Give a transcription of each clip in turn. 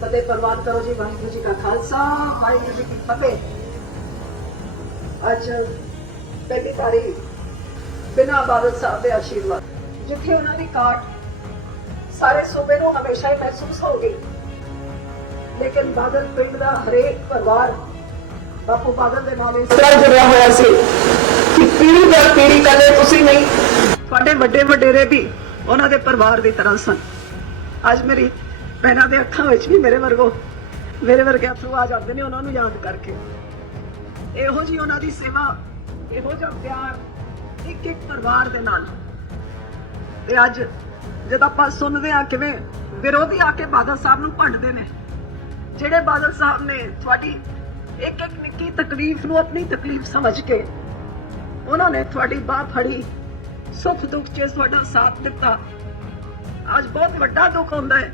ਫਤਿਹ ਪ੍ਰਵਾਨ ਕਰੋ ਜੀ ਵਾਹਿਗੁਰੂ ਜੀ ਕਾ ਖਾਲਸਾ ਵਾਹਿਗੁਰੂ ਜੀ ਕੀ ਫਤਿਹ। ਅੱਜ ਪਹਿਲੀ ਤਾਰੀਖ ਬਿਨਾਂ ਬਾਦਲ ਸਾਹਿਬ ਦੇ ਆਸ਼ੀਰਵਾਦ। ਜਿੱਥੇ ਉਹਨਾਂ ਦੀ ਕਾਟ ਸਾਰੇ ਸੂਬੇ ਨੂੰ ਹਮੇਸ਼ਾ ਹੀ ਮਹਿਸੂਸ ਹੋਗੀ ਲੇਕਿਨ ਬਾਦਲ ਪਿੰਡ ਦਾ ਹਰੇਕ ਪਰਿਵਾਰ ਬਾਪੂ ਬਾਦਲ ਦੇ ਨਾਲ ਇਸ ਤਰ੍ਹਾਂ ਜੁੜਿਆ ਹੋਇਆ ਸੀ। ਕਿ ਪੀੜੀ ਦਰ ਪੀੜੀ ਕਦੇ ਤੁਸੀਂ ਨਹੀਂ। ਤੁਹਾਡੇ ਵੱਡੇ ਵਡੇਰੇ ਵੀ ਉਹਨਾਂ ਦੇ ਪਰਿਵਾਰ ਦੀ ਤਰ੍ਹਾਂ ਸਨ। ਅੱਜ ਮੇਰੀ ਇਹਨਾਂ ਦੇ ਅੱਖਾਂ ਵਿੱਚ ਵੀ ਮੇਰੇ ਵਰਗੋ, ਮੇਰੇ ਵਰਗੇ ਅਥਰੂ ਆ ਜਾਂਦੇ ਨੇ ਉਹਨਾਂ ਨੂੰ ਯਾਦ ਕਰਕੇ। ਇਹੋ ਜੀ ਉਹਨਾਂ ਦੀ ਸੇਵਾ, ਇਹੋ ਜਿਹਾ ਪਿਆਰ ਇੱਕ ਇੱਕ ਪਰਿਵਾਰ ਦੇ ਨਾਲ। ਤੇ ਅੱਜ ਜਦ ਆਪਾਂ ਸੁਣਦੇ ਆ ਕਿਵੇਂ ਵਿਰੋਧੀ ਆ ਕੇ ਬਾਦਲ ਸਾਹਿਬ ਨੂੰ ਭੰਡਦੇ ਨੇ, ਜਿਹੜੇ ਬਾਦਲ ਸਾਹਿਬ ਨੇ ਤੁਹਾਡੀ ਇੱਕ ਇੱਕ ਨਿੱਕੀ ਤਕਲੀਫ ਨੂੰ ਆਪਣੀ ਤਕਲੀਫ ਸਮਝ ਕੇ ਉਹਨਾਂ ਨੇ ਤੁਹਾਡੀ ਬਾਹ ਫੜੀ ਸੁੱਖ ਦੁੱਖ 'ਚ ਤੁਹਾਡਾ ਸਾਥ ਦਿੱਤਾ। ਅੱਜ ਬਹੁਤ ਵੱਡਾ ਦੁੱਖ ਹੁੰਦਾ ਹੈ।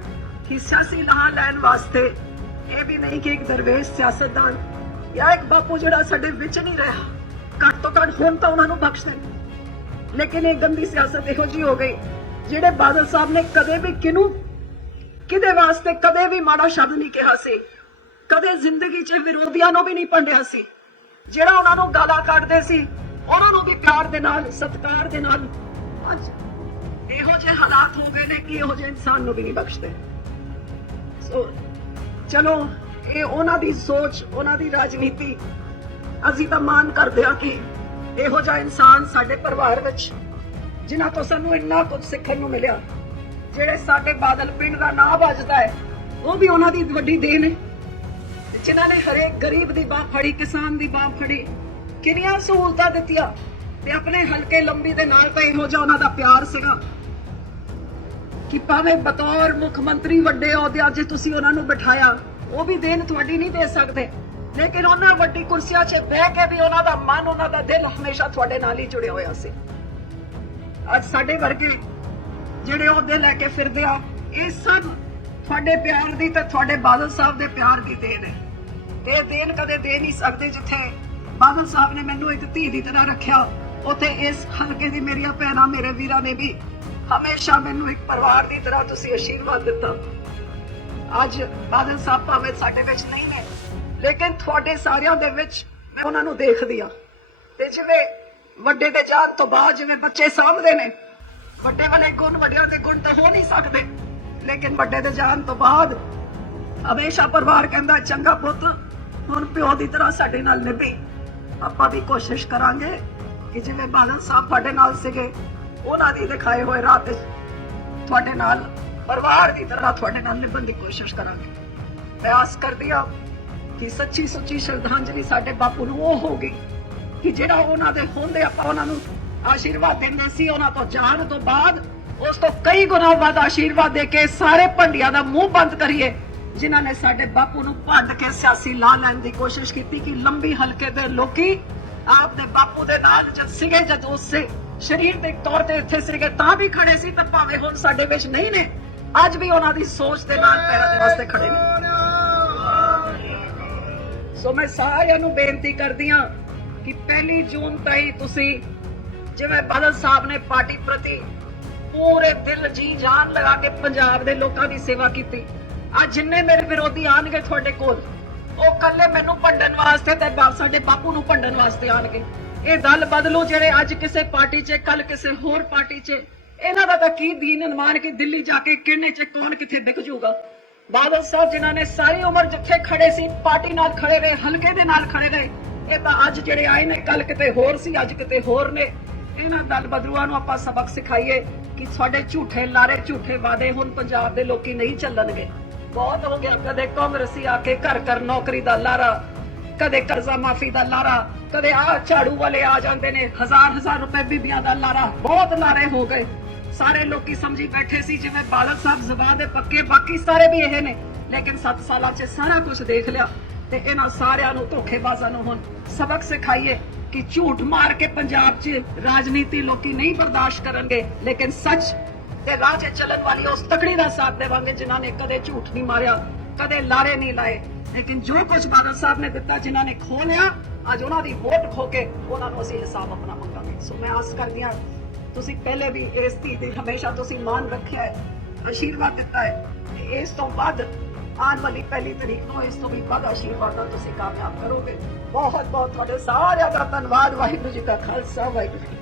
ਕਿ ਸਿਆਸੀ ਲਾਹਾ ਲੈਣ ਵਾਸਤੇ ਇਹ ਵੀ ਨਹੀਂ ਕਿ ਇੱਕ ਦਰਵੇਸ਼ ਸਿਆਸਤਦਾਨ ਜਾਂ ਇੱਕ ਬਾਪੂ ਜਿਹੜਾ ਸਾਡੇ ਵਿੱਚ ਨਹੀਂ ਰਿਹਾ। ਘੱਟ ਤੋਂ ਘੱਟ ਹੁਣ ਤਾਂ ਉਹਨਾਂ ਨੂੰ ਬਖਸ਼ ਦੇਣ ਲੇਕਿਨ ਇਹ ਗੰਦੀ ਸਿਆਸਤ ਇਹੋ ਜੀ ਹੋ ਗਈ, ਜਿਹੜੇ ਬਾਦਲ ਸਾਹਿਬ ਨੇ ਕਦੇ ਵੀ ਕਿਨੂੰ ਕਿਹਦੇ ਵਾਸਤੇ ਕਦੇ ਵੀ ਮਾੜਾ ਸ਼ਬਦ ਨਹੀਂ ਕਿਹਾ ਸੀ। ਕਦੇ ਜ਼ਿੰਦਗੀ 'ਚ ਵਿਰੋਧੀਆਂ ਨੂੰ ਵੀ ਨਹੀਂ ਭੰਡਿਆ ਸੀ। ਜਿਹੜਾ ਉਹਨਾਂ ਨੂੰ ਗਾਲਾਂ ਕੱਢਦੇ ਸੀ, ਉਹਨਾਂ ਨੂੰ ਵੀ ਪਿਆਰ ਦੇ ਨਾਲ, ਸਤਿਕਾਰ ਦੇ ਨਾਲ। ਅੱਜ ਇਹੋ ਜਿਹੇ ਹਾਲਾਤ ਹੋ ਗਏ ਨੇ ਕਿ ਇਹੋ ਜਿਹੇ ਇਨਸਾਨ ਨੂੰ ਵੀ ਨਹੀਂ ਬਖਸ਼ਦੇ। ਚਲੋ, ਇਹ ਉਹਨਾਂ ਦੀ ਸੋਚ, ਉਹਨਾਂ ਦੀ ਰਾਜਨੀਤੀ ਅਸੀਂ ਤਾਂ ਮਾਨ ਕਰਦੇ ਹਾਂ ਕਿ ਇਹੋ ਜਿਹਾ ਇਨਸਾਨ ਸਾਡੇ ਪਰਿਵਾਰ ਵਿੱਚ, ਜਿਨ੍ਹਾਂ ਤੋਂ ਸਾਨੂੰ ਇੰਨਾ ਕੁਝ ਸਿੱਖਣ ਨੂੰ ਮਿਲਿਆ, ਜਿਹੜੇ ਸਾਡੇ ਬਾਦਲ ਪਿੰਡ ਦਾ ਨਾਂ ਵੱਜਦਾ ਹੈ, ਉਹ ਵੀ ਉਹਨਾਂ ਦੀ ਵੱਡੀ ਦੇਣ ਹੈ। ਜਿਨ੍ਹਾਂ ਨੇ ਹਰੇਕ ਗਰੀਬ ਦੀ ਬਾਹ ਫੜੀ, ਕਿਸਾਨ ਦੀ ਬਾਹ ਫੜੀ, ਕਿੰਨੀਆਂ ਸਹੂਲਤਾਂ ਦਿੱਤੀਆਂ ਤੇ ਆਪਣੇ ਹਲਕੇ ਲੰਬੀ ਦੇ ਨਾਲ ਤਾਂ ਇਹੋ ਜਿਹਾ ਉਹਨਾਂ ਦਾ ਪਿਆਰ ਸੀਗਾ। ਕਿ ਭਾਵੇਂ ਬਤੌਰ ਮੁੱਖ ਮੰਤਰੀ ਵੱਡੇ ਅਹੁਦਿਆਂ 'ਚ ਤੁਸੀਂ ਉਹਨਾਂ ਨੂੰ ਬਿਠਾਇਆ, ਉਹ ਵੀ ਦੇਣ ਤੁਹਾਡੀ ਨਹੀਂ ਦੇ ਸਕਦੇ। ਲੇਕਿਨ ਉਹਨਾਂ ਵੱਡੀ ਕੁਰਸੀਆਂ 'ਚ ਬਹਿ ਕੇ ਵੀ ਉਹਨਾਂ ਦਾ ਮਨ, ਉਹਨਾਂ ਦਾ ਦਿਲ ਹਮੇਸ਼ਾ ਤੁਹਾਡੇ ਨਾਲ ਹੀ ਜੁੜਿਆ ਹੋਇਆ ਸੀ। ਅੱਜ ਸਾਡੇ ਵਰਗੇ ਜਿਹੜੇ ਅਹੁਦੇ ਲੈ ਕੇ ਫਿਰਦੇ ਆ, ਇਹ ਸਭ ਤੁਹਾਡੇ ਪਿਆਰ ਦੀ ਤੇ ਤੁਹਾਡੇ ਬਾਦਲ ਸਾਹਿਬ ਦੇ ਪਿਆਰ ਦੀ ਦੇਣ ਹੈ। ਤੇ ਇਹ ਦੇਣ ਕਦੇ ਦੇ ਨਹੀਂ ਸਕਦੇ ਜਿੱਥੇ ਬਾਦਲ ਸਾਹਿਬ ਨੇ ਮੈਨੂੰ ਇੱਕ ਧੀ ਦੀ ਤਰ੍ਹਾਂ ਰੱਖਿਆ। ਉੱਥੇ ਇਸ ਹਲਕੇ ਦੀ ਮੇਰੀਆਂ ਭੈਣਾਂ, ਮੇਰੇ ਵੀਰਾਂ ਨੇ ਵੀ ਹਮੇਸ਼ਾ ਮੈਨੂੰ ਇੱਕ ਪਰਿਵਾਰ ਦੀ ਤਰ੍ਹਾਂ ਤੁਸੀਂ ਆਸ਼ੀਰਵਾਦ ਦਿੱਤਾ। ਅੱਜ ਬਾਦਲ ਸਾਹਿਬ ਭਾਵੇਂ ਸਾਡੇ ਵਿੱਚ ਨਹੀਂ ਨੇ, ਲੇਕਿਨ ਤੁਹਾਡੇ ਸਾਰਿਆਂ ਦੇ ਵਿੱਚ ਮੈਂ ਉਹਨਾਂ ਨੂੰ ਦੇਖਦੀ ਆ ਤੇ ਜਿਵੇਂ ਵੱਡੇ ਦੇ ਜਾਣ ਤੋਂ ਬਾਅਦ ਜਿਵੇਂ ਬੱਚੇ ਸਾਂਭਦੇ ਨੇ, ਵੱਡੇ ਵਾਲੇ ਗੁਣ, ਵੱਡਿਆਂ ਦੇ ਗੁਣ ਤਾਂ ਹੋ ਨਹੀਂ ਸਕਦੇ। ਲੇਕਿਨ ਵੱਡੇ ਦੇ ਜਾਣ ਤੋਂ ਬਾਅਦ ਹਮੇਸ਼ਾ ਪਰਿਵਾਰ ਕਹਿੰਦਾ, ਚੰਗਾ ਪੁੱਤ, ਹੁਣ ਪਿਓ ਦੀ ਤਰ੍ਹਾਂ ਸਾਡੇ ਨਾਲ ਨਿਭੀ। ਆਪਾਂ ਵੀ ਕੋਸ਼ਿਸ਼ ਕਰਾਂਗੇ ਕਿ ਜਿਵੇਂ ਬਾਦਲ ਸਾਹਿਬ ਤੁਹਾਡੇ ਨਾਲ ਸੀਗੇ ਉਹਨਾਂ ਦੀ ਦਿਖਾਏ ਹੋਏ ਰਾਹ ਤੇ ਤੁਹਾਡੇ ਨਾਲ ਪਰਿਵਾਰ ਦੀ ਤਰ੍ਹਾਂ ਤੁਹਾਡੇ ਨਾਲ ਨਿਭਣ ਦੀ ਕੋਸ਼ਿਸ਼ ਕਰਾਂਗੇ। ਮੈਂ ਆਸ ਕਰਦੀ ਹਾਂ ਕਿ ਸੱਚੀ ਸੁੱਚੀ ਸ਼ਰਧਾਂਜਲੀ ਸਾਡੇ ਬਾਪੂ ਨੂੰ ਉਹ ਹੋਗੀ ਕਿ ਜਿਹੜਾ ਉਹਨਾਂ ਦੇ ਹੁੰਦੇ ਆਪਾਂ ਉਹਨਾਂ ਨੂੰ ਆਸ਼ੀਰਵਾਦ ਦਿੰਦੇ ਸੀ, ਉਹਨਾਂ ਤੋਂ ਜਾਣ ਤੋਂ ਬਾਅਦ ਉਸ ਤੋਂ ਕਈ ਗੁਣਾ ਵੱਧ ਆਸ਼ੀਰਵਾਦ ਦੇ ਕੇ ਸਾਰੇ ਭੰਡਿਆਂ ਦਾ ਮੂੰਹ ਬੰਦ ਕਰੀਏ, ਜਿਨ੍ਹਾਂ ਨੇ ਸਾਡੇ ਬਾਪੂ ਨੂੰ ਭੰਡ ਕੇ ਸਿਆਸੀ ਲਾ ਲੈਣ ਦੀ ਕੋਸ਼ਿਸ਼ ਕੀਤੀ ਕਿ ਲੰਬੀ ਹਲਕੇ ਦੇ ਲੋਕੀ ਆਪ ਦੇ ਬਾਪੂ ਦੇ ਨਾਲ ਜਦ ਸੀਗੇ, ਜਦ ਉਸੇ ਸਰੀਰ ਦੇ ਤੌਰ ਤੇ ਇੱਥੇ ਸੀਗੇ, ਤਾਂ ਵੀ ਖੜੇ ਸੀ, ਤਾਂ ਭਾਵੇਂ ਹੁਣ ਸਾਡੇ ਵਿੱਚ ਨਹੀਂ ਨੇ, ਅੱਜ ਵੀ ਉਹਨਾਂ ਦੀ ਸੋਚ ਦੇ ਨਾਲ ਪੈਰਾਂ ਦੇ ਵਾਸਤੇ ਖੜੇ ਨੇ। ਸੋ ਮੈਂ ਸਾਰਿਆਂ ਨੂੰ ਬੇਨਤੀ ਕਰਦੀ ਹਾਂ ਕਿ ਪਹਿਲੀ ਜੂਨ ਤਾਈਂ ਤੁਸੀਂ ਜਿਵੇਂ ਬਾਦਲ ਸਾਹਿਬ ਨੇ ਪਾਰਟੀ ਪ੍ਰਤੀ ਪੂਰੇ ਦਿਲ ਜੀ ਜਾਨ ਲਗਾ ਕੇ ਪੰਜਾਬ ਦੇ ਲੋਕਾਂ ਦੀ ਸੇਵਾ ਕੀਤੀ, ਅੱਜ ਜਿੰਨੇ ਮੇਰੇ ਵਿਰੋਧੀ ਆਣਗੇ ਤੁਹਾਡੇ ਕੋਲ, ਉਹ ਕੱਲੇ ਮੈਨੂੰ ਭੰਡਣ ਵਾਸਤੇ ਤੇ ਸਾਡੇ ਬਾਪੂ ਨੂੰ ਭੰਡਣ ਵਾਸਤੇ ਆਣਗੇ ਇਹ ਦਲ ਬਦਲੂ ਜਿਹੜੇ ਅੱਜ ਕਿਸੇ ਪਾਰਟੀ 'ਚ ਕੱਲ ਕਿਸੇ ਹੋਰ ਪਾਰਟੀ 'ਚ। ਇਹਨਾਂ ਦਾ ਤਾਂ ਕੀ ਦੀਨ ਅਨਮਾਨ ਕਿ ਦਿੱਲੀ ਜਾ ਕੇ ਕਿਹਨੇ 'ਚ, ਕੌਣ ਕਿੱਥੇ ਦਿਖ ਜਾਊਗਾ? ਬਾਦਲ ਸਾਹਿਬ ਜਿਨ੍ਹਾਂ ਨੇ ਸਾਰੀ ਉਮਰ ਜਿੱਥੇ ਖੜੇ ਸੀ, ਪਾਰਟੀ ਨਾਲ ਖੜੇ ਰਹੇ, ਹਲਕੇ ਦੇ ਨਾਲ ਖੜੇ ਰਹੇ, ਇਹ ਤਾਂ ਅੱਜ ਜਿਹੜੇ ਆਏ ਨੇ ਕੱਲ ਕਿਤੇ ਹੋਰ ਸੀ, ਅੱਜ ਕਿਤੇ ਹੋਰ ਨੇ। ਇਹਨਾਂ ਦਲ ਬਦਲੂਆਂ ਨੂੰ ਆਪਾਂ ਸਬਕ ਸਿਖਾਈਏ ਕਿ ਤੁਹਾਡੇ ਝੂਠੇ ਲਾਰੇ, ਝੂਠੇ ਵਾਦੇ ਹੁਣ ਪੰਜਾਬ ਦੇ ਲੋਕੀ ਨਹੀਂ ਚੱਲਣਗੇ। ਬਹੁਤ ਹੋ ਗਿਆ ਕਦੇ ਕਾਂਗਰਸੀ ਆ ਕੇ ਘਰ ਘਰ ਨੌਕਰੀ ਦਾ ਲਾਰਾ ਕਦੇ ਕਰਜ਼ਾ ਮਾਫੀ ਦਾ ਲਾਰਾ, ਕਦੇ ਆ ਝਾੜੂ ਵਾਲੇ ਆ ਜਾਂਦੇ ਨੇ, ਹਜ਼ਾਰ ਹਜ਼ਾਰ ਰੁਪਏ ਬੀਬੀਆਂ ਦਾ ਲਾਰਾ, ਬਹੁਤ ਲਾਰੇ ਹੋ ਗਏ। ਸਾਰੇ ਲੋਕੀ ਸਮਝੀ ਬੈਠੇ ਸੀ, ਜਿਵੇਂ ਬਾਦਲ ਸਾਹਿਬ ਜ਼ਬਾਨ ਦੇ ਪੱਕੇ, ਬਾਕੀ ਸਾਰੇ ਵੀ ਇਹ ਨੇ। ਲੇਕਿਨ 7 ਸਾਲਾਂ 'ਚ ਸਾਰਾ ਕੁਝ ਦੇਖ ਲਿਆ ਤੇ ਇਹਨਾਂ ਸਾਰਿਆਂ ਨੂੰ ਧੋਖੇਬਾਜ਼ਾਂ ਨੂੰ ਹੁਣ ਸਬਕ ਸਿਖਾਈਏ ਕਿ ਝੂਠ ਮਾਰ ਕੇ ਪੰਜਾਬ 'ਚ ਰਾਜਨੀਤੀ ਲੋਕੀ ਨਹੀਂ ਬਰਦਾਸ਼ਤ ਕਰਨਗੇ। ਲੇਕਿਨ ਸੱਚ ਤੇ ਰਾਹ 'ਚ ਚੱਲਣ ਵਾਲੀ ਉਸ ਤਕੜੀ ਦਾ ਸਾਥ ਦੇਵਾਂਗੇ ਜਿਨ੍ਹਾਂ ਨੇ ਕਦੇ ਝੂਠ ਨਹੀਂ ਮਾਰਿਆ, ਕਦੇ ਲਾਰੇ ਨਹੀਂ ਲਾਏ। ਲੇਕਿਨ ਜੋ ਕੁਝ ਬਾਦਲ ਸਾਹਿਬ ਨੇ ਦਿੱਤਾ, ਜਿਨ੍ਹਾਂ ਨੇ ਖੋ ਲਿਆ, ਅੱਜ ਉਹਨਾਂ ਦੀ ਵੋਟ ਖੋ ਕੇ ਉਹਨਾਂ ਨੂੰ ਅਸੀਂ ਹਿਸਾਬ ਆਪਣਾ ਮੰਗਾਂਗੇ। ਸੋ ਮੈਂ ਆਸ ਕਰਦੀ ਹਾਂ, ਤੁਸੀਂ ਪਹਿਲੇ ਵੀ ਇਸ ਧੀ ਤੇ ਹਮੇਸ਼ਾ ਤੁਸੀਂ ਮਾਨ ਰੱਖਿਆ ਹੈ, ਆਸ਼ੀਰਵਾਦ ਦਿੱਤਾ ਹੈ, ਤੇ ਇਸ ਤੋਂ ਬਾਅਦ ਆਉਣ ਵਾਲੀ ਪਹਿਲੀ ਤਰੀਕ ਨੂੰ ਇਸ ਤੋਂ ਵੀ ਵੱਧ ਆਸ਼ੀਰਵਾਦ ਨਾਲ ਤੁਸੀਂ ਕਾਮਯਾਬ ਕਰੋਗੇ। ਬਹੁਤ ਬਹੁਤ ਤੁਹਾਡੇ ਸਾਰਿਆਂ ਦਾ ਧੰਨਵਾਦ। ਵਾਹਿਗੁਰੂ ਜੀ ਦਾ ਖਾਲਸਾ, ਵਾਹਿਗੁਰੂ ਜੀ